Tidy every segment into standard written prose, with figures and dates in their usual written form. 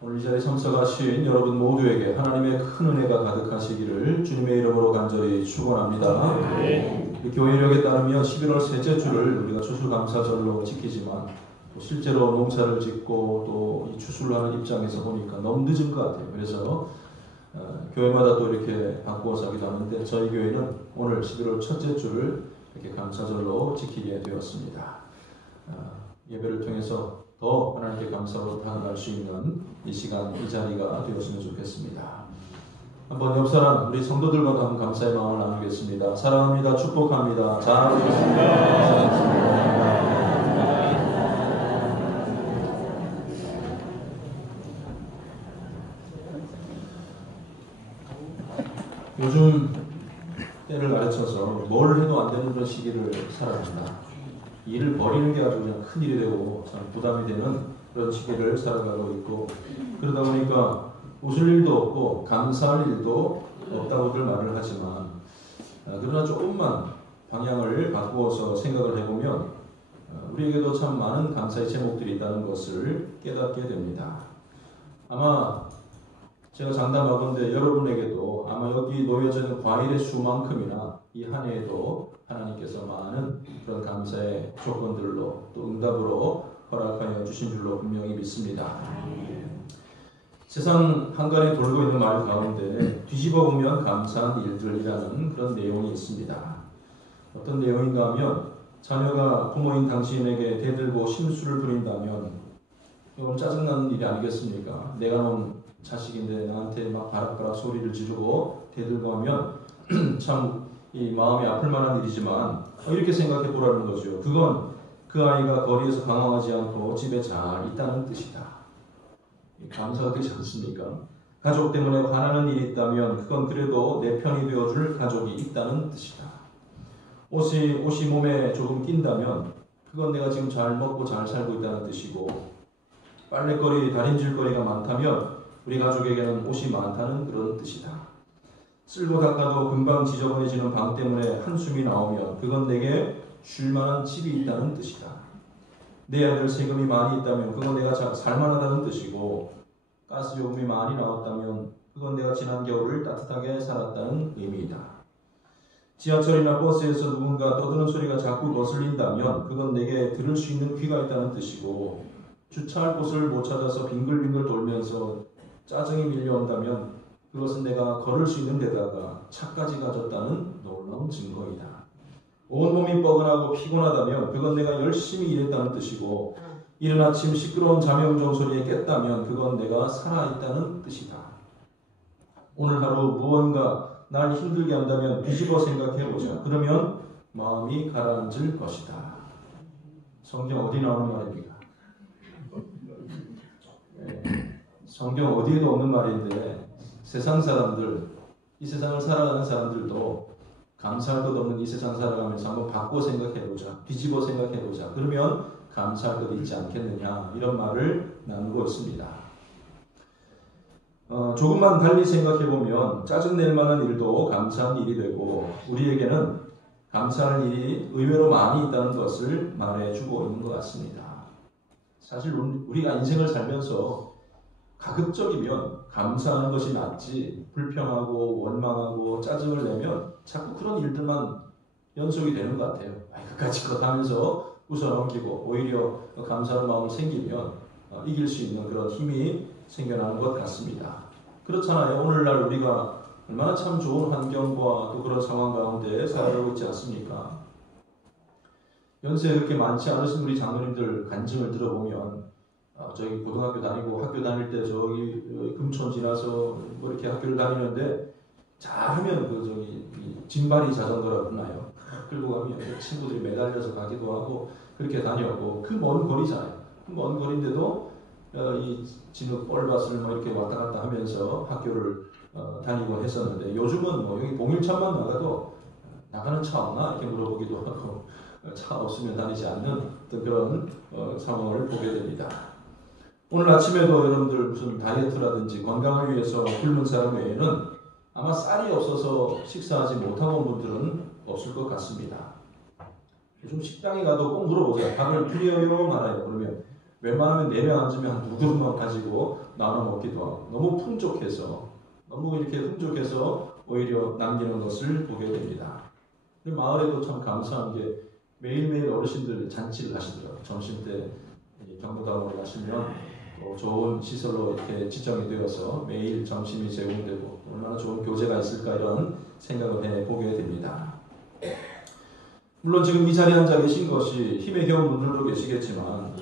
오늘 이 자리에 참석하신 여러분 모두에게 하나님의 큰 은혜가 가득하시기를 주님의 이름으로 간절히 축원합니다. 교회력에 따르면 11월 셋째 주를 우리가 추수감사절로 지키지만 실제로 농사를 짓고 또 이 추수를 하는 입장에서 보니까 너무 늦은 것 같아요. 그래서 교회마다 또 이렇게 바꾸어서 하기도 하는데 저희 교회는 오늘 11월 첫째 주를 이렇게 감사절로 지키게 되었습니다. 예배를 통해서 더 하나님께 감사로 다가갈 수 있는 이 시간, 이 자리가 되었으면 좋겠습니다. 한번 옆 사람, 우리 성도들과도 한번 감사의 마음을 나누겠습니다. 사랑합니다. 축복합니다. 잘하겠습니다. 요즘 때를 가르쳐서 뭘 해도 안 되는 그런 시기를 살아갑니다. 일을 버리는 게 아주 그냥 큰 일이 되고 참 부담이 되는 그런 시기를 살아가고 있고, 그러다 보니까 웃을 일도 없고 감사할 일도 없다고들 말을 하지만 그러나 조금만 방향을 바꾸어서 생각을 해보면 우리에게도 참 많은 감사의 제목들이 있다는 것을 깨닫게 됩니다. 아마 제가 장담하건대 여러분에게도 아마 여기 놓여져 있는 과일의 수만큼이나 이 한 해에도 하나님께서 많은 그런 감사의 조건들로 또 응답으로 허락하여 주신 줄로 분명히 믿습니다. 세상 한간에 돌고 있는 말 가운데 뒤집어 보면 감사한 일들이라는 그런 내용이 있습니다. 어떤 내용인가 하면 자녀가 부모인 당신에게 대들고 심술을 부린다면 이건 짜증나는 일이 아니겠습니까? 내가 놓은 자식인데 나한테 막 바락바락 소리를 지르고 대들고 하면 참 이 마음이 아플 만한 일이지만 이렇게 생각해 보라는 거죠. 그건 그 아이가 거리에서 방황하지 않고 집에 잘 있다는 뜻이다. 감사가 되지 않습니까? 가족 때문에 화나는 일이 있다면 그건 그래도 내 편이 되어줄 가족이 있다는 뜻이다. 옷이 몸에 조금 낀다면 그건 내가 지금 잘 먹고 잘 살고 있다는 뜻이고, 빨래거리, 다림질거리가 많다면 우리 가족에게는 옷이 많다는 그런 뜻이다. 쓸고 닦아도 금방 지저분해지는 방 때문에 한숨이 나오면 그건 내게 쉴만한 집이 있다는 뜻이다. 내 아들 세금이 많이 있다면 그건 내가 살만하다는 뜻이고, 가스요금이 많이 나왔다면 그건 내가 지난 겨울을 따뜻하게 살았다는 의미이다. 지하철이나 버스에서 누군가 떠드는 소리가 자꾸 거슬린다면 그건 내게 들을 수 있는 귀가 있다는 뜻이고, 주차할 곳을 못 찾아서 빙글빙글 돌면서 짜증이 밀려온다면 그것은 내가 걸을 수 있는 데다가 차까지 가졌다는 놀라운 증거이다. 온몸이 뻐근하고 피곤하다면 그건 내가 열심히 일했다는 뜻이고, 이른 아침 시끄러운 자명종 소리에 깼다면 그건 내가 살아있다는 뜻이다. 오늘 하루 무언가 날 힘들게 한다면 뒤집어 생각해보자. 그러면 마음이 가라앉을 것이다. 성경 어디 나오는 말입니까? 성경 어디에도 없는 말인데 세상 사람들, 이 세상을 살아가는 사람들도 감사할 것 없는 이 세상 살아가면서 한번 바꿔 생각해보자. 뒤집어 생각해보자. 그러면 감사할 것 있지 않겠느냐, 이런 말을 나누고 있습니다. 조금만 달리 생각해보면 짜증낼 만한 일도 감사한 일이 되고, 우리에게는 감사할 일이 의외로 많이 있다는 것을 말해주고 있는 것 같습니다. 사실 우리가 인생을 살면서 가급적이면 감사하는 것이 낫지, 불평하고 원망하고 짜증을 내면 자꾸 그런 일들만 연속이 되는 것 같아요. 그까짓 것 하면서 웃어넘기고 오히려 감사하는 마음을 생기면 이길 수 있는 그런 힘이 생겨나는 것 같습니다. 그렇잖아요. 오늘날 우리가 얼마나 참 좋은 환경과 또 그런 상황 가운데 살아가고 있지 않습니까? 연세 그렇게 많지 않으신 우리 장로님들 간증을 들어보면 저기 고등학교 다니고 학교 다닐 때 저기 금촌 지나서 뭐 이렇게 학교를 다니는데 잘하면 그 저기 진발이 자전거라고 그러나요? 끌고 가면 친구들이 매달려서 가기도 하고 그렇게 다녔고, 그 먼 거리잖아요. 그 먼 거리인데도 이 진흙 뻘밭을 뭐 이렇게 왔다 갔다 하면서 학교를 다니곤 했었는데, 요즘은 뭐 여기 봉일천만 나가도 나가는 차 없나 이렇게 물어보기도 하고 차 없으면 다니지 않는 어떤 그런 상황을 보게 됩니다. 오늘 아침에도 여러분들 무슨 다이어트라든지 건강을 위해서 굶는 사람 외에는 아마 쌀이 없어서 식사하지 못하고 온 분들은 없을 것 같습니다. 요즘 식당에 가도 꼭 물어보세요. 밥을 드려요 말아요. 그러면 웬만하면 4명 앉으면 한 2그릇만 가지고 나눠 먹기도 하고 너무 풍족해서 너무 이렇게 풍족해서 오히려 남기는 것을 보게 됩니다. 마을에도 참 감사한 게 매일매일 어르신들 잔치를 하시더라고요. 점심때 경로당으로 가시면 좋은 시설로 이렇게 지정이 되어서 매일 점심이 제공되고 얼마나 좋은 교제가 있을까 이런 생각을 해보게 됩니다. 물론 지금 이 자리에 앉아 계신 것이 힘에 겨운 분들도 계시겠지만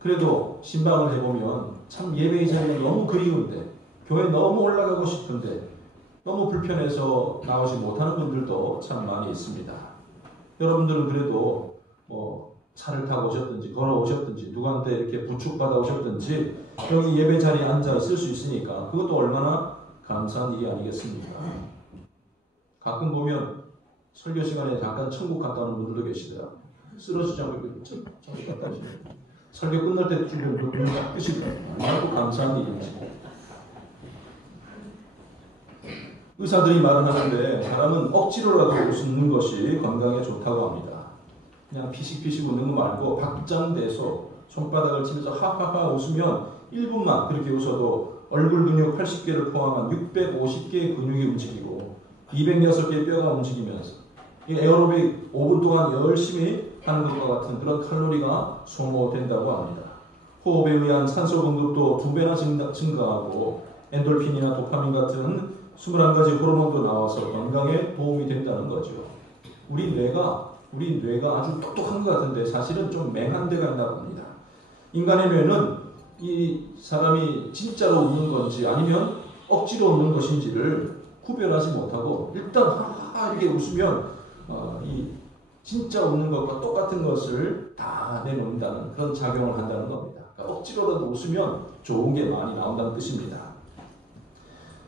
그래도 신방을 해보면 참 예배의 자리가 너무 그리운데 교회 너무 올라가고 싶은데 너무 불편해서 나오지 못하는 분들도 참 많이 있습니다. 여러분들은 그래도 차를 타고 오셨든지 걸어오셨든지 누구한테 이렇게 부축받아 오셨든지 여기 예배 자리에 앉아 있을 수 있으니까 그것도 얼마나 감사한 일이 아니겠습니까? 가끔 보면 설교 시간에 잠깐 천국 갔다 오는 분들도 계시더라고요. 쓰러지지 않고 천국 갔다 오시네요. 설교 끝날 때쯤이면 눈이 뜨시더라고요. 얼마나 감사한 일인지. 의사들이 말을 하는데 사람은 억지로라도 웃는 것이 건강에 좋다고 합니다. 그냥 피식피식 웃는 거 말고 박장대소 손바닥을 치면서 하하하 웃으면 1분만 그렇게 웃어도 얼굴 근육 80개를 포함한 650개의 근육이 움직이고 206개의 뼈가 움직이면서 이 에어로빅 5분 동안 열심히 하는 것과 같은 그런 칼로리가 소모된다고 합니다. 호흡에 의한 산소 공급도 2배나 증가하고 엔돌핀이나 도파민 같은 21가지 호르몬도 나와서 건강에 도움이 된다는 거죠. 우리 뇌가 아주 똑똑한 것 같은데 사실은 좀 맹한 데가 있나 봅니다. 인간의 뇌는 이 사람이 진짜로 웃는 건지 아니면 억지로 웃는 것인지를 구별하지 못하고 일단 하하 이렇게 웃으면 이 진짜 웃는 것과 똑같은 것을 다 내놓는다는 그런 작용을 한다는 겁니다. 그러니까 억지로라도 웃으면 좋은 게 많이 나온다는 뜻입니다.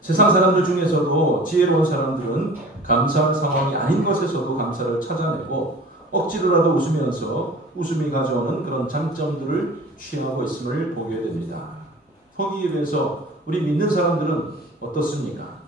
세상 사람들 중에서도 지혜로운 사람들은 감사할 상황이 아닌 것에서도 감사를 찾아내고 억지로라도 웃으면서 웃음이 가져오는 그런 장점들을 취하고 있음을 보게 됩니다. 거기에 비해서 우리 믿는 사람들은 어떻습니까?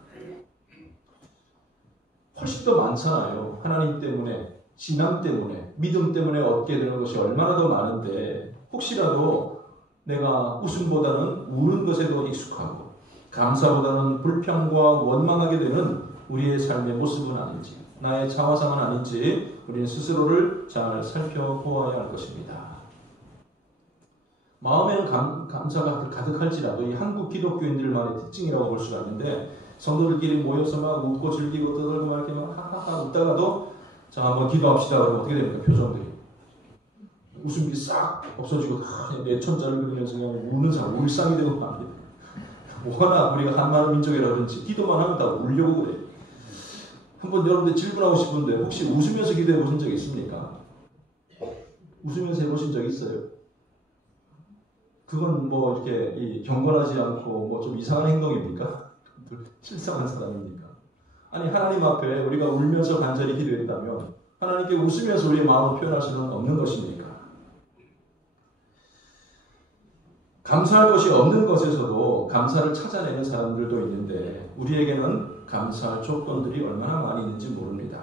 훨씬 더 많잖아요. 하나님 때문에, 신앙 때문에, 믿음 때문에 얻게 되는 것이 얼마나 더 많은데 혹시라도 내가 웃음보다는 우는 것에 더 익숙하고 감사보다는 불평과 원망하게 되는 우리의 삶의 모습은 아닌지, 나의 자화상은 아닌지 우리는 스스로를 잘 살펴보아야 할 것입니다. 마음에는 감사가 가득할지라도 이 한국 기독교인들만의 특징이라고 볼 수가 있는데 성도들끼리 모여서 막 웃고 즐기고 떠들고 막 이렇게 막 하하하 웃다가도 자 한번 기도합시다 그러면 어떻게 됩니까? 표정들이 웃음이 싹 없어지고 내천자를 그리면서 그냥 우는 사람 울상이 되고 막 워낙 우리가 한마음 민족이라 그런지 기도만 하면 다 울려고 그래. 한번 여러분들 질문하고 싶은데 혹시 웃으면서 기도해 보신 적 있습니까? 웃으면서 해보신 적 있어요? 그건 뭐 이렇게 경건하지 않고 뭐 좀 이상한 행동입니까? 실상한 사람입니까? 아니 하나님 앞에 우리가 울면서 간절히 기도했다면 하나님께 웃으면서 우리의 마음을 표현할 수는 없는 것입니까? 감사할 것이 없는 것에서도 감사를 찾아내는 사람들도 있는데 우리에게는 감사할 조건들이 얼마나 많이 있는지 모릅니다.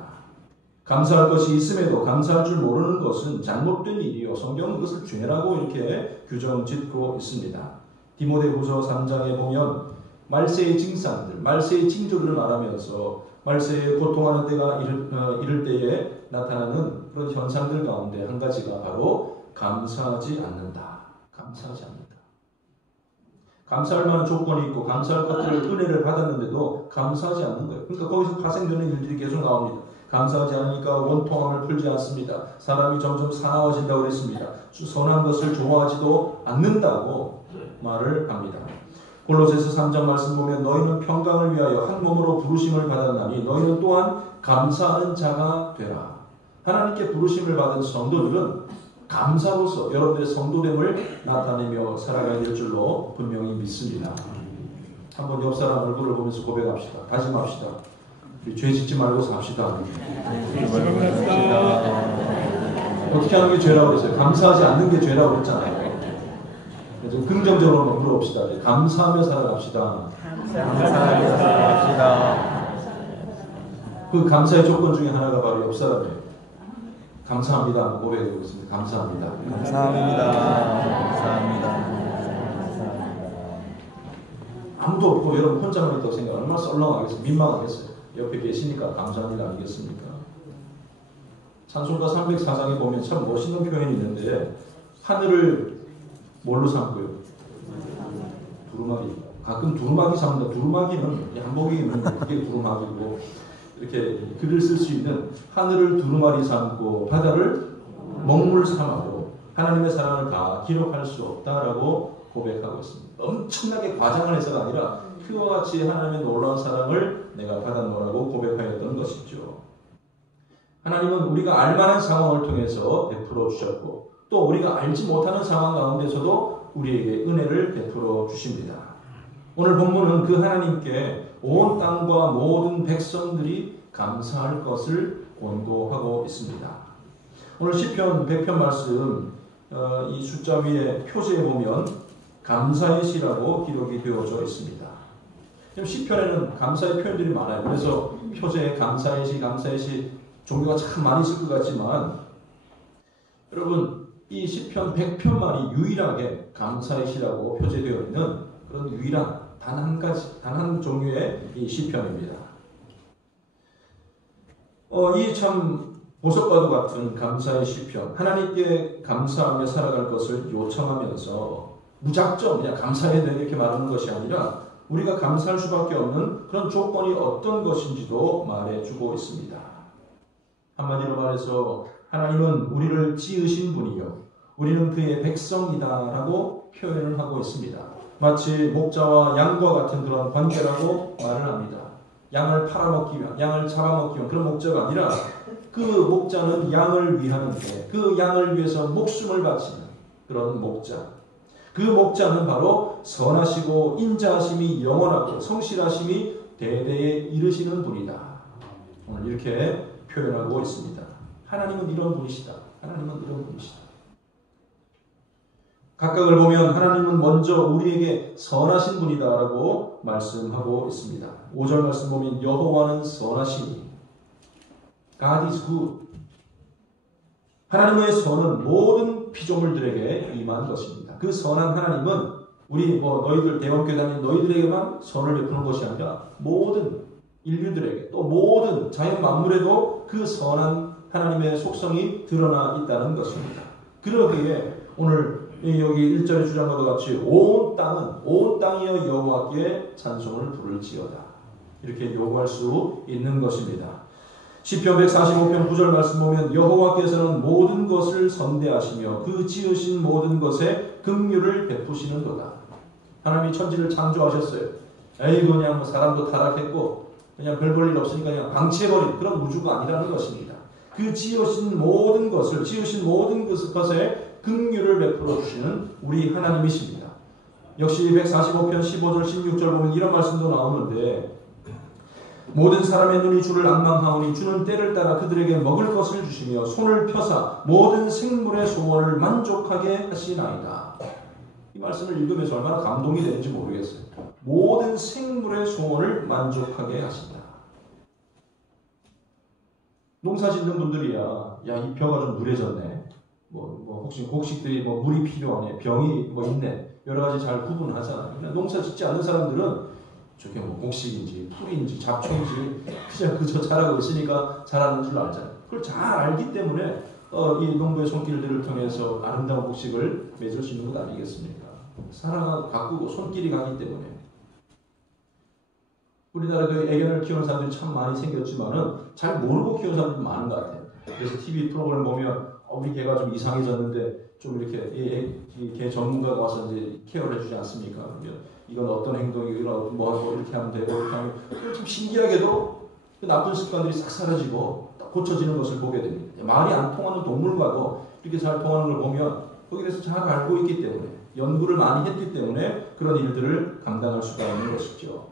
감사할 것이 있음에도 감사할 줄 모르는 것은 잘못된 일이요. 성경은 그것을 죄라고 이렇게 규정짓고 있습니다. 디모데후서 3장에 보면 말세의 증상들, 말세의 징조들을 말하면서 말세에 고통하는 때가 이를 때에 나타나는 그런 현상들 가운데 한 가지가 바로 감사하지 않는다. 감사하지 않는다. 감사할 만한 조건이 있고 감사할 것들을 은혜를 받았는데도 감사하지 않는 거예요. 그러니까 거기서 파생되는 일들이 계속 나옵니다. 감사하지 않으니까 원통함을 풀지 않습니다. 사람이 점점 사나워진다고 그랬습니다. 선한 것을 좋아하지도 않는다고 말을 합니다. 골로새서 3장 말씀 보면 너희는 평강을 위하여 한 몸으로 부르심을 받았나니 너희는 또한 감사하는 자가 되라. 하나님께 부르심을 받은 성도들은 감사로서 여러분들의 성도됨을 나타내며 살아가야 될 줄로 분명히 믿습니다. 한번 옆 사람 얼굴을 보면서 고백합시다. 다짐합시다. 우리 죄 짓지 말고 삽시다. 어떻게 하는 게 죄라고 그랬어요? 감사하지 않는 게 죄라고 그랬잖아요. 좀 긍정적으로 한번 물어봅시다. 감사하며 살아갑시다. 감사하며 살아갑시다. 그 감사의 조건 중에 하나가 바로 옆 사람이에요. 감사합니다. 고백해 보겠습니다. 감사합니다. 감사합니다. 감사합니다. 아무도 없고 여러분 혼자만 있다고 생각 얼마나 썰렁하겠어요. 민망하겠어요. 옆에 계시니까 감사합니다 아니겠습니까? 찬송가 304장에 보면 참 멋있는 표현이 있는데 하늘을 뭘로 삼고요? 두루마기. 가끔 두루마기 삼는다. 두루마기는 양복이 있는 그게 두루마기고 이렇게 글을 쓸 수 있는 하늘을 두루마리 삼고 바다를 먹물 삼아도 하나님의 사랑을 다 기록할 수 없다라고 고백하고 있습니다. 엄청나게 과장을 해서가 아니라 그와 같이 하나님의 놀라운 사랑을 내가 받았노라고 고백하였던 것이죠. 하나님은 우리가 알만한 상황을 통해서 베풀어 주셨고 또 우리가 알지 못하는 상황 가운데서도 우리에게 은혜를 베풀어 주십니다. 오늘 본문은 그 하나님께 온 땅과 모든 백성들이 감사할 것을 권고하고 있습니다. 오늘 시편 100편 말씀 이 숫자 위에 표지에 보면 감사의 시라고 기록이 되어져 있습니다. 시편에는 감사의 표현들이 많아요. 그래서 표제에 감사의 시 종류가 참 많이 있을 것 같지만 여러분 이 시편 100편만이 유일하게 감사의 시라고 표제되어 있는 그런 유일한 단 한 종류의 이 시편입니다. 이 참 보석과도 같은 감사의 시편, 하나님께 감사하며 살아갈 것을 요청하면서 무작정 그냥 감사해야 돼 이렇게 말하는 것이 아니라 우리가 감사할 수밖에 없는 그런 조건이 어떤 것인지도 말해주고 있습니다. 한마디로 말해서 하나님은 우리를 지으신 분이요 우리는 그의 백성이다라고 표현을 하고 있습니다. 마치 목자와 양과 같은 그런 관계라고 말을 합니다. 양을 팔아먹기 위한, 양을 잡아먹기 위한 그런 목자가 아니라 그 목자는 양을 위하는데 그 양을 위해서 목숨을 바치는 그런 목자. 그 목자는 바로 선하시고 인자하심이 영원하고 성실하심이 대대에 이르시는 분이다. 오늘 이렇게 표현하고 있습니다. 하나님은 이런 분이시다. 하나님은 이런 분이시다. 각각을 보면 하나님은 먼저 우리에게 선하신 분이다라고 말씀하고 있습니다. 5절 말씀 보면 여호와는 선하시니 God is good. 하나님의 선은 모든 피조물들에게 임한 것입니다. 그 선한 하나님은 우리 너희들 대원교회 다니는 너희들에게만 선을 베푸는 것이 아니라 모든 인류들에게 또 모든 자연 만물에도 그 선한 하나님의 속성이 드러나 있다는 것입니다. 그러기에 오늘 여기 1절에 주장한 것 같이 온 땅이여 여호와께 찬송을 부를지어다. 이렇게 요구할 수 있는 것입니다. 시편 145편 9절 말씀 보면 여호와께서는 모든 것을 선대하시며 그 지으신 모든 것에 긍휼을 베푸시는도다. 하나님이 천지를 창조하셨어요. 그냥 사람도 타락했고 그냥 별 볼 일 없으니까 그냥 방치해버린 그런 우주가 아니라는 것입니다. 그 지으신 모든 것에 긍휼을 베풀어 주시는 우리 하나님이십니다. 역시 145편 15절 16절 보면 이런 말씀도 나오는데 모든 사람의 눈이 주를 앙망하오니 주는 때를 따라 그들에게 먹을 것을 주시며 손을 펴사 모든 생물의 소원을 만족하게 하시나이다. 이 말씀을 읽으면서 얼마나 감동이 되는지 모르겠어요. 모든 생물의 소원을 만족하게 하신다. 농사 짓는 분들이야 이 벼가 좀 누래졌네. 혹시 곡식들이 물이 필요하네, 병이 있네, 여러 가지 잘 구분하잖아요. 농사 짓지 않는 사람들은 저게 곡식인지 풀인지 잡초인지 그저 자라고 있으니까 자라는 줄 알잖아요. 그걸 잘 알기 때문에 이 농부의 손길들을 통해서 아름다운 곡식을 맺을 수 있는 것 아니겠습니까? 사랑하고 가꾸고 손길이 가기 때문에. 우리나라도 애견을 키우는 사람들이 참 많이 생겼지만은 잘 모르고 키우는 사람들이 많은 것 같아요. 그래서 TV 프로그램 보면 우리 개가 좀 이상해졌는데 좀 이렇게 개 전문가가 와서 이제 케어를 해주지 않습니까? 그러면 이건 어떤 행동이고 이런 이렇게 하면 되고 이렇게 하면 좀 신기하게도 그 나쁜 습관들이 싹 사라지고 고쳐지는 것을 보게 됩니다. 말이 안 통하는 동물과도 이렇게 잘 통하는 걸 보면 거기에서 잘 알고 있기 때문에 연구를 많이 했기 때문에 그런 일들을 감당할 수가 있는 것이죠.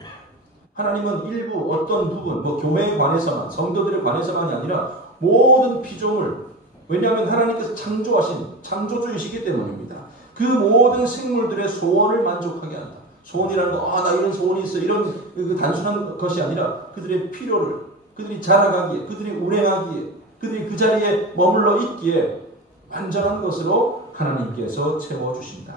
하나님은 일부 어떤 부분 교회에 관해서만 성도들에 관해서만이 아니라 모든 피조물 왜냐하면 하나님께서 창조하신 창조주이시기 때문입니다. 그 모든 생물들의 소원을 만족하게 한다. 소원이라는 거, 나 이런 소원이 있어. 이런 단순한 것이 아니라 그들의 필요를, 그들이 자라가기에, 그들이 운행하기에, 그들이 그 자리에 머물러 있기에 완전한 것으로 하나님께서 채워주신다.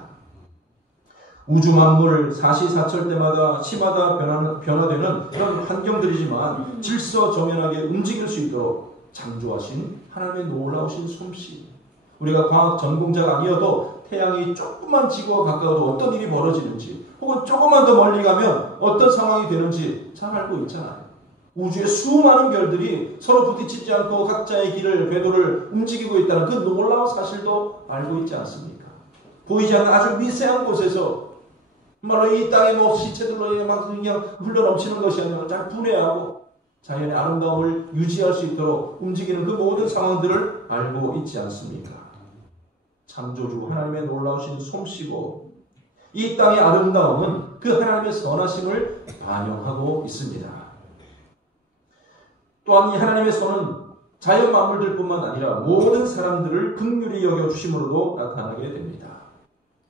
우주 만물 사시사철 때마다 시마다 변화되는 그런 환경들이지만 질서정연하게 움직일 수 있도록 창조하신 하나님의 놀라우신 솜씨. 우리가 과학 전공자가 아니어도 태양이 조금만 지구와 가까워도 어떤 일이 벌어지는지 혹은 조금만 더 멀리 가면 어떤 상황이 되는지 잘 알고 있잖아요. 우주의 수많은 별들이 서로 부딪히지 않고 각자의 길을, 궤도를 움직이고 있다는 그 놀라운 사실도 알고 있지 않습니까? 보이지 않는 아주 미세한 곳에서 정말로 이 땅에 뭐 시체들로 막 그냥 흘러 넘치는 것이 아니라 잘 분해하고 자연의 아름다움을 유지할 수 있도록 움직이는 그 모든 상황들을 알고 있지 않습니까? 창조주 하나님의 놀라우신 솜씨고 이 땅의 아름다움은 그 하나님의 선하심을 반영하고 있습니다. 또한 이 하나님의 손은 자연 만물들뿐만 아니라 모든 사람들을 긍휼히 여겨주심으로도 나타나게 됩니다.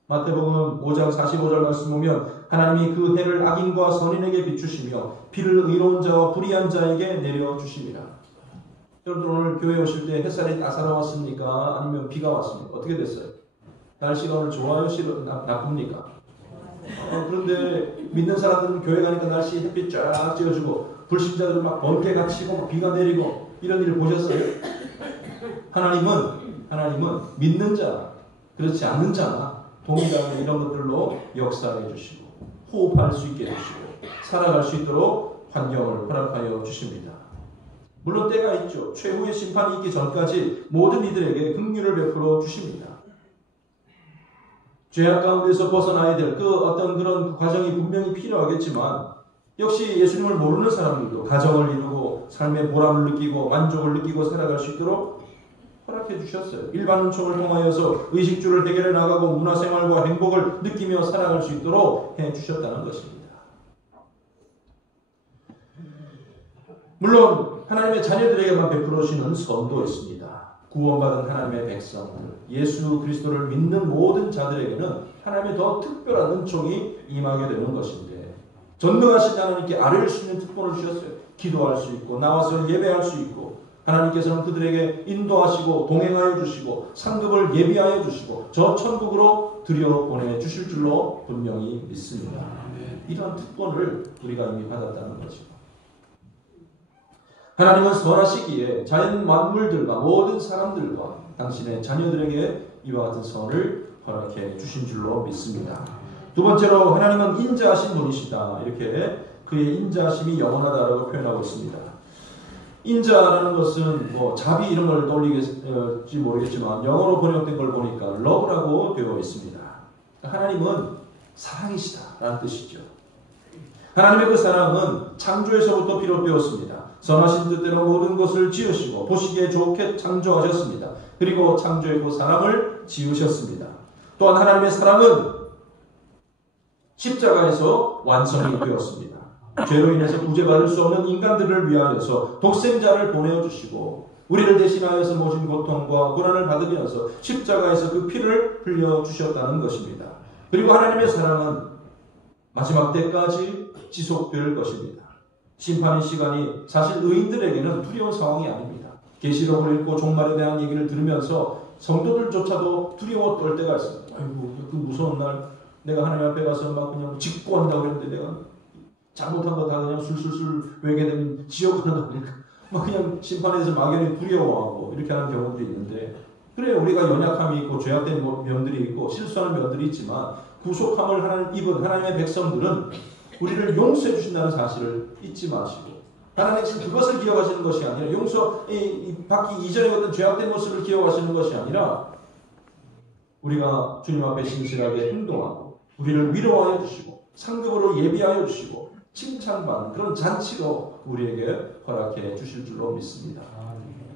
마태복음 5장 45절 말씀 보면 하나님이 그 해를 악인과 선인에게 비추시며 비를 의로운 자와 불의한 자에게 내려주심이라. 여러분들 오늘 교회 오실 때 햇살이 따사로웠습니까? 아니면 비가 왔습니까? 어떻게 됐어요? 날씨가 오늘 좋아요? 나쁩니까? 그런데 믿는 사람들은 교회 가니까 날씨 햇빛 쫙 쬐어주고 불신자들은 막 번개가 치고 막 비가 내리고 이런 일을 보셨어요? 하나님은 믿는 자, 그렇지 않는 자나 동일하게 이런 것들로 역사해 주시고 호흡할 수 있게 해주시고 살아갈 수 있도록 환경을 허락하여 주십니다. 물론 때가 있죠. 최후의 심판이 있기 전까지 모든 이들에게 긍휼을 베풀어 주십니다. 죄악 가운데서 벗어나야 될 그 어떤 그런 과정이 분명히 필요하겠지만 역시 예수님을 모르는 사람들도 가정을 이루고 삶의 보람을 느끼고 만족을 느끼고 살아갈 수 있도록 허락해 주셨어요. 일반 은총을 통하여서 의식주를 해결해 나가고 문화생활과 행복을 느끼며 살아갈 수 있도록 해 주셨다는 것입니다. 물론 하나님의 자녀들에게만 베풀어 주시는 선도 있습니다. 구원받은 하나님의 백성들, 예수 그리스도를 믿는 모든 자들에게는 하나님의 더 특별한 은총이 임하게 되는 것인데 전능하신 하나님께 아뢰일 수 있는 특권을 주셨어요. 기도할 수 있고 나와서 예배할 수 있고 하나님께서는 그들에게 인도하시고 동행하여 주시고 상급을 예비하여 주시고 저 천국으로 들여보내 주실 줄로 분명히 믿습니다. 이러한 특권을 우리가 이미 받았다는 것이고 하나님은 선하시기에 자연 만물들과 모든 사람들과 당신의 자녀들에게 이와 같은 선을 허락해 주신 줄로 믿습니다. 두 번째로 하나님은 인자하신 분이시다. 이렇게 그의 인자하심이 영원하다라고 표현하고 있습니다. 인자라는 것은 뭐 자비 이런 걸 떠올리겠지 모르겠지만 영어로 번역된 걸 보니까 love라고 되어 있습니다. 하나님은 사랑이시다라는 뜻이죠. 하나님의 그 사랑은 창조에서부터 비롯되었습니다. 선하신 뜻대로 모든 것을 지으시고 보시기에 좋게 창조하셨습니다. 그리고 창조의 그 사람을 지으셨습니다. 또한 하나님의 사랑은 십자가에서 완성이 되었습니다. 죄로 인해서 구제받을 수 없는 인간들을 위하여서 독생자를 보내주시고 우리를 대신하여서 모진 고통과 고난을 받으면서 십자가에서 그 피를 흘려주셨다는 것입니다. 그리고 하나님의 사랑은 마지막 때까지 지속될 것입니다. 심판의 시간이 사실 의인들에게는 두려운 상황이 아닙니다. 계시록을 읽고 종말에 대한 얘기를 들으면서 성도들조차도 두려워 떨 때가 있습니다. 아이고 그 무서운 날 내가 하나님 앞에 가서 막 그냥 직구한다고 했는데 내가 잘못한 거 다 그냥 술술술 외게된 지옥 하나 가니까 막 그냥 심판에 대해서 막연히 두려워하고 이렇게 하는 경우들이 있는데 그래 우리가 연약함이 있고 죄악된 면들이 있고 실수하는 면들이 있지만 구속함을 입은 하나님의 백성들은 우리를 용서해 주신다는 사실을 잊지 마시고 하나님께서 그것을 기억하시는 것이 아니라 받기 이전에 어떤 죄악된 모습을 기억하시는 것이 아니라 우리가 주님 앞에 신실하게 행동하고 우리를 위로하여 주시고 상급으로 예비하여 주시고 칭찬받는 그런 잔치로 우리에게 허락해 주실 줄로 믿습니다.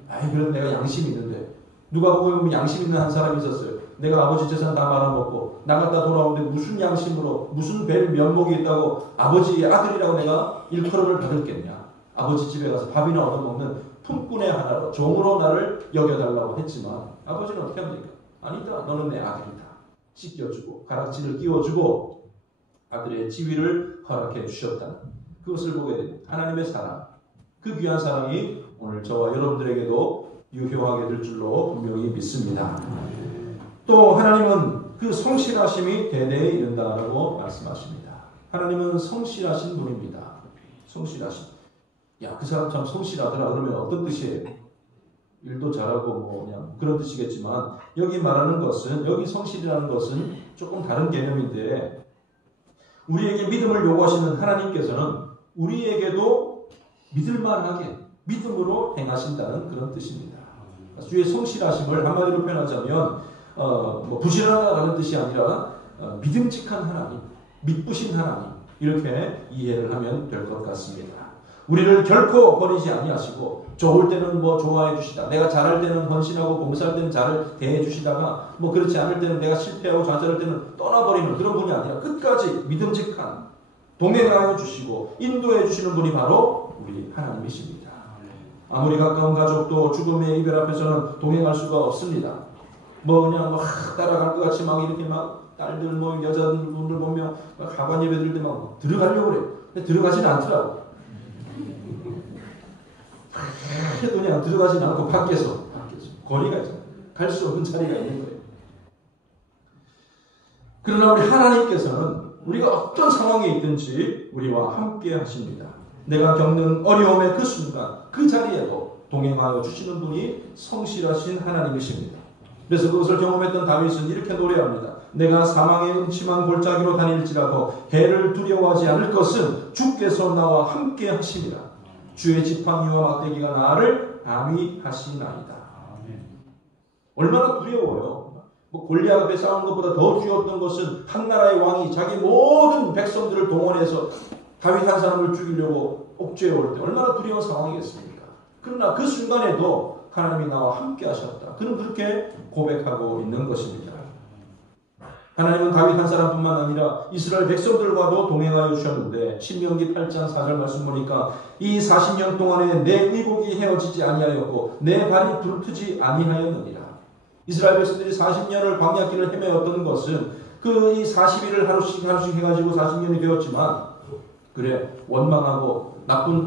아이 그럼 내가 양심이 있는데 누가 보면 양심 있는 한 사람이 있었어요. 내가 아버지 재산 다 말아먹고 나갔다 돌아오는데 무슨 양심으로 무슨 별 면목이 있다고 아버지의 아들이라고 내가 일컬음을 받을겠냐. 아버지 집에 가서 밥이나 얻어먹는 품꾼의 하나로 종으로 나를 여겨달라고 했지만 아버지는 어떻게 합니까? 아니다. 너는 내 아들이다. 씻겨주고 가락지를 끼워주고 아들의 지위를 허락해 주셨다는 그것을 보게 됩니다. 하나님의 사랑, 그 귀한 사랑이 오늘 저와 여러분들에게도 유효하게 될 줄로 분명히 믿습니다. 또 하나님은 그 성실하심이 대대에 이른다라고 말씀하십니다. 하나님은 성실하신 분입니다. 성실하신. 야, 그 사람 참 성실하더라 그러면 어떤 뜻이에요? 일도 잘하고 뭐 그냥 그런 뜻이겠지만 여기 말하는 것은, 여기 성실이라는 것은 조금 다른 개념인데, 우리에게 믿음을 요구하시는 하나님께서는 우리에게도 믿을만하게 믿음으로 행하신다는 그런 뜻입니다. 주의 성실하심을 한마디로 표현하자면 뭐 부실하다라는 뜻이 아니라 믿음직한 하나님, 믿부신 하나님, 이렇게 이해를 하면 될 것 같습니다. 우리를 결코 버리지 아니하시고 좋을 때는 뭐 좋아해 주시다, 내가 잘할 때는 헌신하고 봉사할 때는 잘 대해 주시다가 뭐 그렇지 않을 때는 내가 실패하고 좌절할 때는 떠나버리는 그런 분이 아니라 끝까지 믿음직한 동행하여 주시고 인도해 주시는 분이 바로 우리 하나님이십니다. 아무리 가까운 가족도 죽음의 이별 앞에서는 동행할 수가 없습니다. 뭐 그냥 막 따라갈 것 같이 막 이렇게 막 딸들 뭐 여자분들 보면 가관 예배 드릴 때 막 들어가려고 그래요. 근데 들어가지는 않더라고. 해도 그냥 들어가지는 않고 밖에서 거리가 있잖아요. 갈 수 없는 자리가 있는 거예요. 그러나 우리 하나님께서는 우리가 어떤 상황에 있든지 우리와 함께 하십니다. 내가 겪는 어려움의 그 순간, 그 자리에도 동행하여 주시는 분이 성실하신 하나님이십니다. 그래서 그것을 경험했던 다윗은 이렇게 노래합니다. 내가 사망의 음침한 골짜기로 다닐지라도 해를 두려워하지 않을 것은 주께서 나와 함께 하심이라. 주의 지팡이와 막대기가 나를 안위하시나이다. 얼마나 두려워요. 뭐 골리앗 앞에 싸우는 것보다 더 두려웠던 것은 한 나라의 왕이 자기 모든 백성들을 동원해서 다윗 한 사람을 죽이려고 옥죄어 올 때 얼마나 두려운 상황이겠습니까? 그러나 그 순간에도 하나님이 나와 함께 하셨다. 그는 그렇게 고백하고 있는 것입니다. 하나님은 다윗 한 사람뿐만 아니라 이스라엘 백성들과도 동행하여 주셨는데, 신명기 8장 4절 말씀 보니까 이 40년 동안에 내 의복이 헤어지지 아니하였고 내 발이 불트지 아니하였느니라. 이스라엘 백성들이 40년을 광야길을 헤매었던 것은 그 이 40일을 하루씩 해가지고 40년이 되었지만, 그래 원망하고 나쁜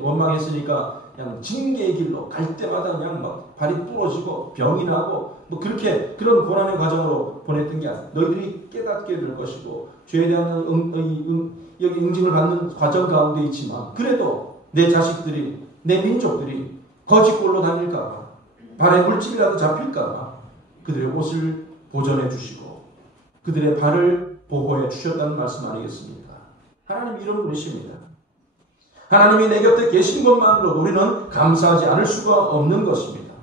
원망했으니까 그냥 징계의 길로 갈 때마다 그냥 막 발이 부러지고 병이 나고 뭐 그렇게 그런 고난의 과정으로 보냈던 게 아니라, 너희들이 깨닫게 될 것이고 죄에 대한 여기 응징을 받는 과정 가운데 있지만, 그래도 내 자식들이, 내 민족들이 거짓골로 다닐까봐, 발에 물집이라도 잡힐까봐 그들의 옷을 보존해 주시고 그들의 발을 보호해 주셨다는 말씀 아니겠습니까? 하나님 이런 분이십니다. 하나님이 내 곁에 계신 것만으로 우리는 감사하지 않을 수가 없는 것입니다.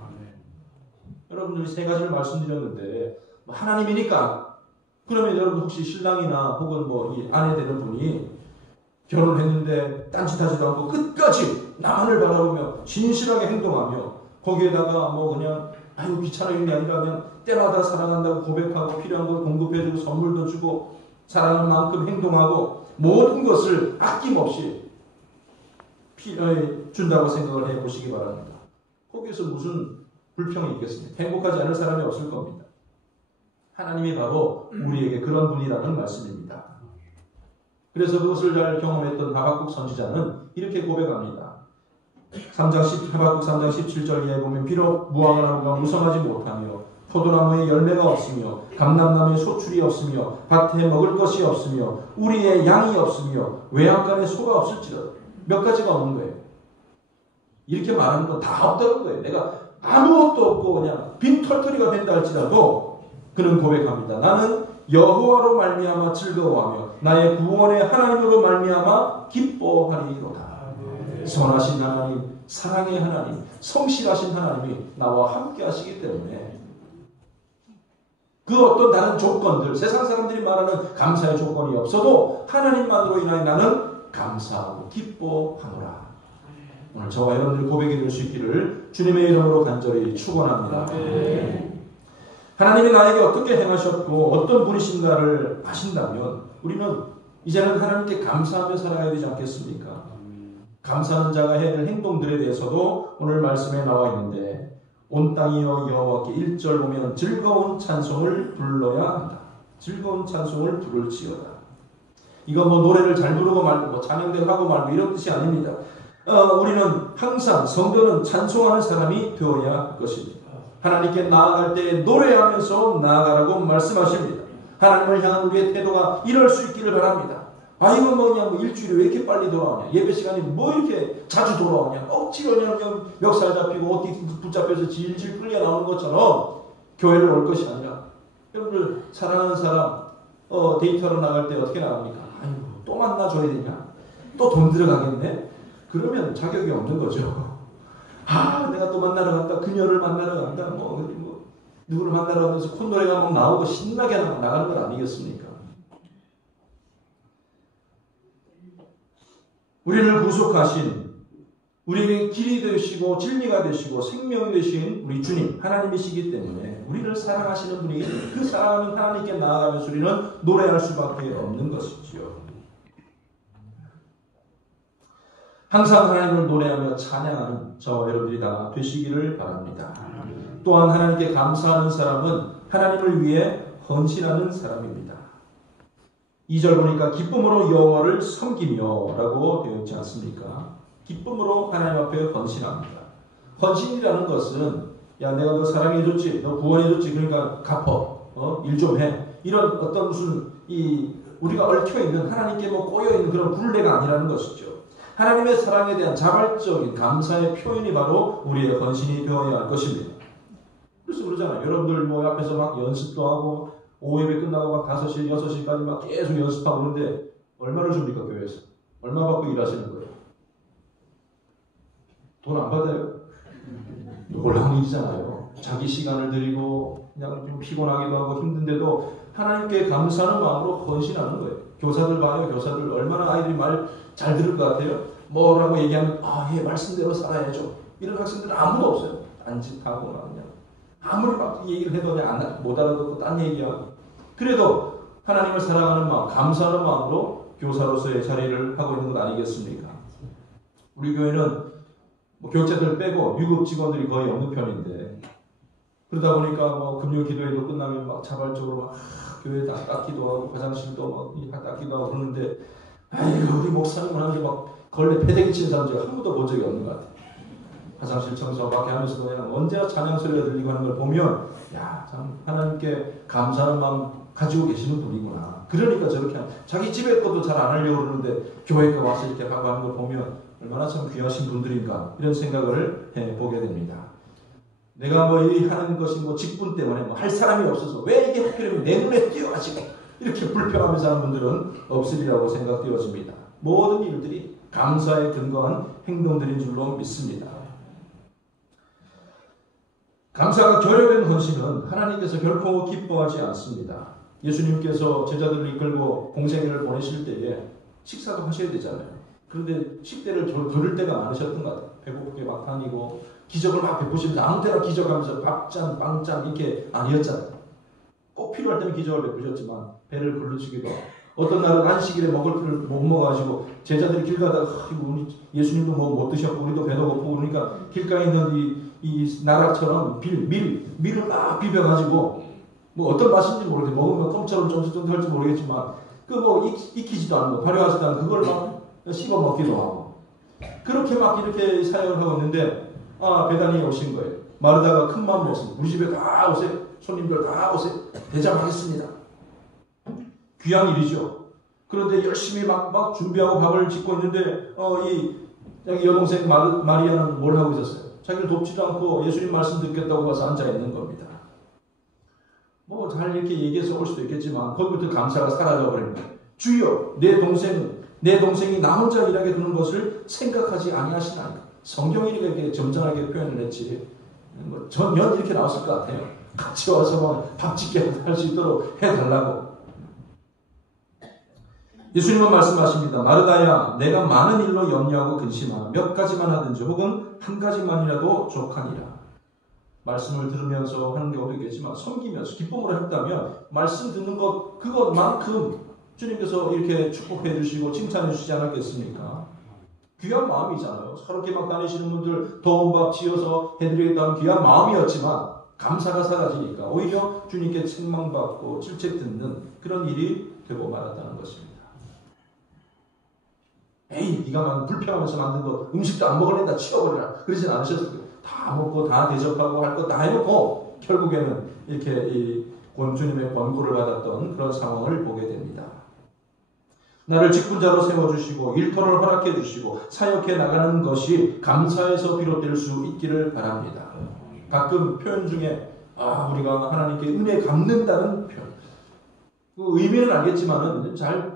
여러분들이 세 가지를 말씀드렸는데, 하나님이니까, 그러면 여러분 혹시 신랑이나 혹은 뭐 이 아내 되는 분이 결혼을 했는데 딴짓하지도 않고 끝까지 나만을 바라보며 진실하게 행동하며, 거기에다가 뭐 그냥 아유 귀찮은 게 아니라 그냥 때마다 사랑한다고 고백하고 필요한 걸 공급해주고 선물도 주고 사랑하는 만큼 행동하고 모든 것을 아낌없이 준다고 생각을 해보시기 바랍니다. 거기에서 무슨 불평이 있겠습니까? 행복하지 않을 사람이 없을 겁니다. 하나님이 바로 우리에게 그런 분이라는 말씀입니다. 그래서 그것을 잘 경험했던 하박국 선지자는 이렇게 고백합니다. 하박국 3장 17절 이하에 보면, 비록 무화과나무가 무성하지 못하며 포도나무에 열매가 없으며 감람나무에 소출이 없으며 밭에 먹을 것이 없으며 우리의 양이 없으며 외양간에 소가 없을지라도, 몇 가지가 없는 거예요. 이렇게 말하는 건 다 없다는 거예요. 내가 아무것도 없고 그냥 빈털터리가 된다 할지라도 그는 고백합니다. 나는 여호와로 말미암아 즐거워하며 나의 구원의 하나님으로 말미암아 기뻐하리로다. 선하신 하나님, 사랑의 하나님, 성실하신 하나님이 나와 함께 하시기 때문에 그 어떤 다른 조건들, 세상 사람들이 말하는 감사의 조건이 없어도 하나님만으로 인하여 나는 감사하고 기뻐하노라. 오늘 저와 여러분들이 고백이 될 수 있기를 주님의 이름으로 간절히 축원합니다. 하나님이 나에게 어떻게 행하셨고 어떤 분이신가를 아신다면 우리는 이제는 하나님께 감사하며 살아야 되지 않겠습니까? 감사하는 자가 해야 될 행동들에 대해서도 오늘 말씀에 나와 있는데, 온 땅이여 여호와께 1절 보면 즐거운 찬송을 불러야 한다. 즐거운 찬송을 부를지어다. 이거 뭐 노래를 잘 부르고 말고 뭐 찬양대로 하고 말고 이런 뜻이 아닙니다. 우리는 항상 성도는 찬송하는 사람이 되어야 할 것입니다. 하나님께 나아갈 때 노래하면서 나아가라고 말씀하십니다. 하나님을 향한 우리의 태도가 이럴 수 있기를 바랍니다. 이거 뭐냐, 뭐 일주일에 왜 이렇게 빨리 돌아오냐, 예배 시간이 뭐 이렇게 자주 돌아오냐, 억지로 그냥 멱살 잡히고 어디 붙잡혀서 질질 끌려 나오는 것처럼 교회를 올 것이 아니라, 여러분들 사랑하는 사람 데이트하러 나갈 때 어떻게 나갑니까? 아이고 또 만나줘야 되냐? 또 돈 들어가겠네? 그러면 자격이 없는 거죠. 내가 또 만나러 간다, 그녀를 만나러 간다, 뭐 누구를 만나러 가면서 콧노래가 막 나오고 신나게 나가는 건 아니겠습니까? 우리를 구속하신, 우리에게 길이 되시고 진리가 되시고 생명이 되신 우리 주님 하나님이시기 때문에 우리를 사랑하시는 분이, 그 사랑하는 하나님께 나아가면서 우리는 노래할 수밖에 없는 것이지요. 항상 하나님을 노래하며 찬양하는 저와 여러분들이 다 되시기를 바랍니다. 또한 하나님께 감사하는 사람은 하나님을 위해 헌신하는 사람입니다. 2절 보니까 기쁨으로 여호와를 섬기며 라고 되어 있지 않습니까? 기쁨으로 하나님 앞에 헌신합니다. 헌신이라는 것은, 야 내가 너 사랑해줬지, 너 구원해줬지, 그러니까 갚어, 일 좀 해, 이런 어떤 무슨 우리가 얽혀있는, 하나님께 꼬여있는 그런 굴레가 아니라는 것이죠. 하나님의 사랑에 대한 자발적인 감사의 표현이 바로 우리의 헌신이 되어야 할 것입니다. 그래서 그러잖아요. 여러분들 앞에서 막 연습도 하고 오후 예배 끝나고 막 5시, 6시까지 막 계속 연습하고 그러는데 얼마를 줍니까, 교회에서? 얼마 받고 일하시는 거예요? 돈 안 받아요? 놀라운 일이잖아요. 자기 시간을 들이고 그냥 좀 피곤하기도 하고 힘든데도 하나님께 감사하는 마음으로 헌신하는 거예요. 교사들 봐요. 교사들 얼마나 아이들이 말 잘 들을 것 같아요? 뭐라고 얘기하면 예, 말씀대로 살아야죠. 이런 학생들은 아무도 없어요. 딴짓하고 막 그냥 아무리 막 얘기를 해도 그냥 못 알아듣고 딴 얘기하고. 그래도 하나님을 사랑하는 마음, 감사하는 마음으로 교사로서의 자리를 하고 있는 것 아니겠습니까? 우리 교회는 교육자들 빼고 유급 직원들이 거의 없는 편인데, 그러다 보니까 금요 기도회도 끝나면 막 자발적으로 막 교회 닦기도 하고 화장실도 막 닦기도 하고 그러는데, 우리 목사님은 하면서 막 걸레 패대기 치는 사람 제가 한 번도 본 적이 없는 것 같아요. 화장실 청소밖에 하면서도 그냥 언제나 찬양 소리가 들리고 하는 걸 보면, 참 하나님께 감사하는 마음 가지고 계시는 분이구나. 그러니까 저렇게 자기 집에 것도 잘 안 하려고 그러는데 교회에 와서 이렇게 하고 하는 걸 보면 얼마나 참 귀하신 분들인가, 이런 생각을 해보게 됩니다. 내가 이 하는 것이 직분 때문에 할 사람이 없어서 왜 이게 하필이면 내 눈에 띄어가지고 이렇게 불평하면서 하는 분들은 없으리라고 생각되어집니다. 모든 일들이 감사에 근거한 행동들인 줄로 믿습니다. 감사가 결여된 헌신은 하나님께서 결코 기뻐하지 않습니다. 예수님께서 제자들을 이끌고 공생애를 보내실 때에 식사도 하셔야 되잖아요. 그런데 식대를 조를 때가 많으셨던 것 같아요. 배고프게 막 다니고 기적을 막 베푸시면서 아무 때나 기적하면서 밥잔, 빵잔 이렇게 아니었잖아요. 꼭 필요할 때는 기적을 베푸셨지만 배를 굴르시기도 하고, 어떤 날은 안식일에 먹을 것을 못 먹어가지고 제자들이 길 가다가 예수님도 못 드셨고 우리도 배도 고프고 그러니까 길가에 있는 이 나락처럼 밀을 막 비벼가지고 어떤 맛인지 모르겠어요. 먹으면 껌처럼 좀 할지 모르겠지만 익히지도 않고 발효하지도 않고 그걸 막 씹어 먹기도 하고, 그렇게 막 이렇게 사역을 하고 있는데 베다니에 오신 거예요. 마르다가 큰 마음 먹었습니다. 우리 집에 다 오세요. 손님들 다 오세요. 대접하겠습니다. 귀한 일이죠. 그런데 열심히 막 준비하고 밥을 짓고 있는데 자기 여동생 마리아는 뭘 하고 있었어요? 자기를 돕지도 않고 예수님 말씀 듣겠다고 와서 앉아 있는 겁니다. 잘 이렇게 얘기해서 올 수도 있겠지만 거기부터 감사가 사라져 버립니다. 주여, 내 동생이 나 혼자 일하게 두는 것을 생각하지 아니하시나이까. 성경이 이렇게 점잖하게 표현을 했지 전혀 이렇게 나왔을 것 같아요. 같이 와서 밥 짓게 할 수 있도록 해달라고. 예수님은 말씀하십니다. 마르다야, 내가 많은 일로 염려하고 근심하나 몇 가지만 하든지 혹은 한 가지만이라도 족하니라. 말씀을 들으면서 하는 경우도 있겠지만 섬기면서 기쁨으로 했다면 말씀 듣는 것 그것만큼 주님께서 이렇게 축복해 주시고 칭찬해 주시지 않았겠습니까? 귀한 마음이잖아요. 서럽게 막 다니시는 분들 더운 밥 지어서 해드리겠다는 귀한 마음이었지만 감사가 사라지니까 오히려 주님께 책망받고 질책 듣는 그런 일이 되고 말았다는 것입니다. 에이 네가 불평하면서 만든 거 음식도 안 먹을랜다 치워버리라 그러진 않으셨을 거예요. 다 먹고 다 대접하고 할 거 다 해놓고 결국에는 이렇게 이 주님의 권고를 받았던 그런 상황을 보게 됩니다. 나를 직분자로 세워주시고 일터를 허락해 주시고 사역해 나가는 것이 감사에서 비롯될 수 있기를 바랍니다. 가끔 표현 중에 우리가 하나님께 은혜 갚는다는 표현, 그 의미는 알겠지만은 잘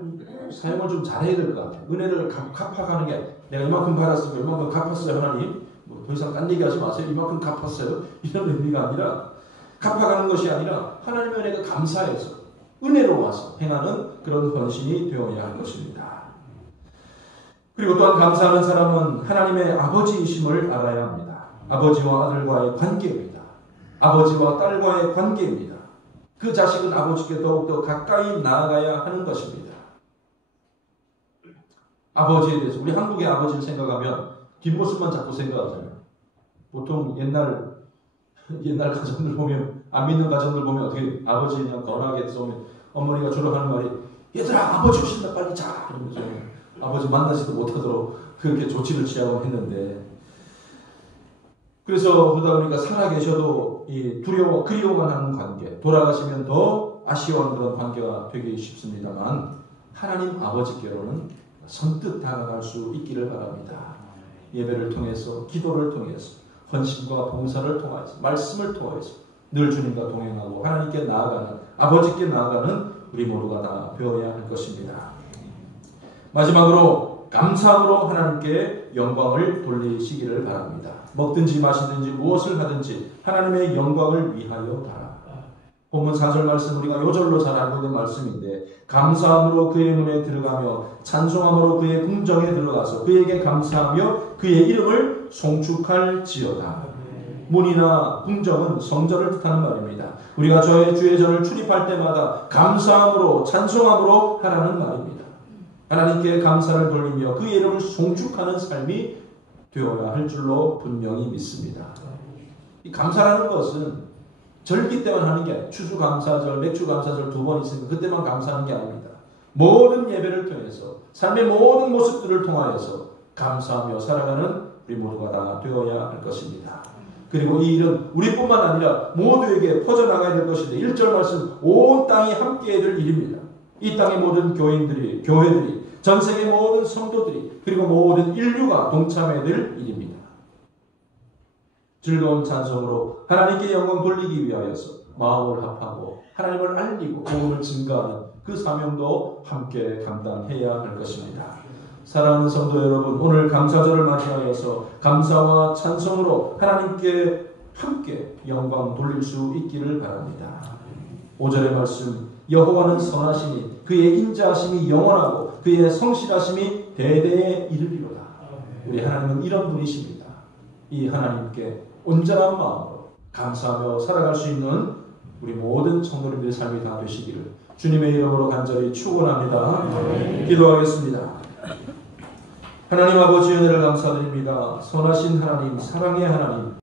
사용을 좀 잘해야 될 것 같아요. 은혜를 갚아가는 게 내가 이만큼 받았으니까 이만큼 갚았어요 하나님. 더 이상 딴 얘기하지 마세요. 이만큼 갚았어요. 이런 의미가 아니라 갚아가는 것이 아니라 하나님의 은혜가 감사해서 은혜로 와서 행하는 그런 헌신이 되어야 할 것입니다. 그리고 또한 감사하는 사람은 하나님의 아버지이심을 알아야 합니다. 아버지와 아들과의 관계입니다. 아버지와 딸과의 관계입니다. 그 자식은 아버지께 더욱더 가까이 나아가야 하는 것입니다. 아버지에 대해서 우리 한국의 아버지를 생각하면 뒷모습만 자꾸 생각하잖아요. 보통 옛날 가정들 보면 안 믿는 가정들 보면 어떻게 아버지 그냥 건하게 해서 오면 어머니가 주로 하는 말이 얘들아 아버지 오신다 빨리 자 그러면서 아버지 만나지도 못하도록 그렇게 조치를 취하곤 했는데 그래서 그러다 보니까 살아계셔도 이 두려워 그리워만 하는 관계 돌아가시면 더 아쉬워하는 그런 관계가 되기 쉽습니다만 하나님 아버지께로는 선뜻 다가갈 수 있기를 바랍니다. 예배를 통해서 기도를 통해서 헌신과 봉사를 통해서 말씀을 통해서 늘 주님과 동행하고 하나님께 나아가는 아버지께 나아가는 우리 모두가 다 되어야 할 것입니다. 마지막으로 감사함으로 하나님께 영광을 돌리시기를 바랍니다. 먹든지 마시든지 무엇을 하든지 하나님의 영광을 위하여 하라. 본문 4절 말씀 우리가 요절로 잘 알고 있는 말씀인데 감사함으로 그의 문에 들어가며 찬송함으로 그의 궁정에 들어가서 그에게 감사하며 그의 이름을 송축할지어다. 문이나 궁정은 성전을 뜻하는 말입니다. 우리가 저의 주의 전을 출입할 때마다 감사함으로 찬송함으로 하라는 말입니다. 하나님께 감사를 돌리며 그의 이름을 송축하는 삶이 되어야 할 줄로 분명히 믿습니다. 이 감사라는 것은 절기 때만 하는 게 아니에요. 추수감사절, 맥주감사절 2번 있으면 그때만 감사하는 게 아닙니다. 모든 예배를 통해서 삶의 모든 모습들을 통하여서 감사하며 살아가는 우리 모두가 다 되어야 할 것입니다. 그리고 이 일은 우리뿐만 아니라 모두에게 퍼져나가야 될 것인데 1절 말씀 온 땅이 함께 해야 될 일입니다. 이 땅의 모든 교인들이, 교회들이, 전 세계 모든 성도들이 그리고 모든 인류가 동참해야 될 일입니다. 즐거운 찬송으로 하나님께 영광 돌리기 위하여서 마음을 합하고 하나님을 알리고 복음을 증거하는 그 사명도 함께 감당해야 할 것입니다. 사랑하는 성도 여러분, 오늘 감사절을 맞이하여서 감사와 찬송으로 하나님께 함께 영광 돌릴 수 있기를 바랍니다. 5절의 말씀 여호와는 선하시니 그의 인자하심이 영원하고 그의 성실하심이 대대에 이르리로다. 우리 하나님은 이런 분이십니다. 이 하나님께 온전한 마음으로 감사하며 살아갈 수 있는 우리 모든 성도님들의 삶이 다 되시기를 주님의 이름으로 간절히 축원합니다. 기도하겠습니다. 하나님 아버지 은혜를 감사드립니다. 선하신 하나님, 사랑의 하나님,